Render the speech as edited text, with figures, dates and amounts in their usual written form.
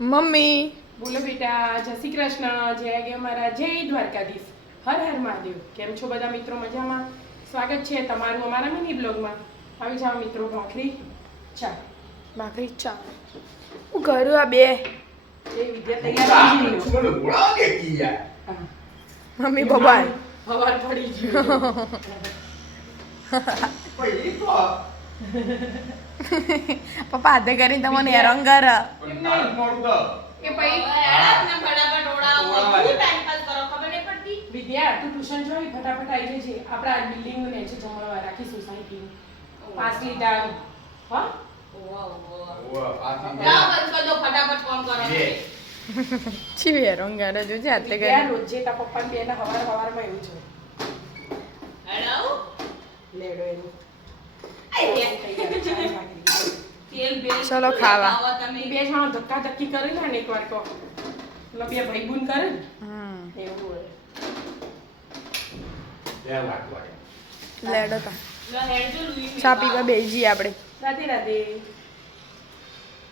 Mummy બોલો બેટા, જય શ્રી કૃષ્ણ, જય ગે અમારા, જય દ્વારકાધીશ, હર હર મહાદેવ. કેમ છો બધા મિત્રો? મજામાં? સ્વાગત છે તમારું અમારા મિની બ્લોગમાં. આવી જાઓ મિત્રો, ભાખરી ચા હું કરું આ બે એ વિદ્યા તૈયાર થઈ ગઈ. મમ્મી બબાલ હવાર પડી ગયું. પપ્પા હાથે કરીને તમને હેરાન કર વિદ્યા, તું ટ્યુશન જોઈ ફટાફટ આવી જજે. આપણા બિલ્ડિંગ ને છે જમણવા રાખી સોસાયટી 5 લીટર. હા છી હેરાન કરે જોજે હાથે વિદ્યા, કરીને રોજે તારા પપ્પા બે ના હવારમાં એવું છે. લેડો એનું ચલો ખાવા. બે જણા ધક્કા ધક્કી કરી ને એક વાર તો એટલે બે ભાઈ બુન કરે ને એવું હોય. લેડો તા ચા પીવા બેસી જઈએ આપણે. રાધે રાધે.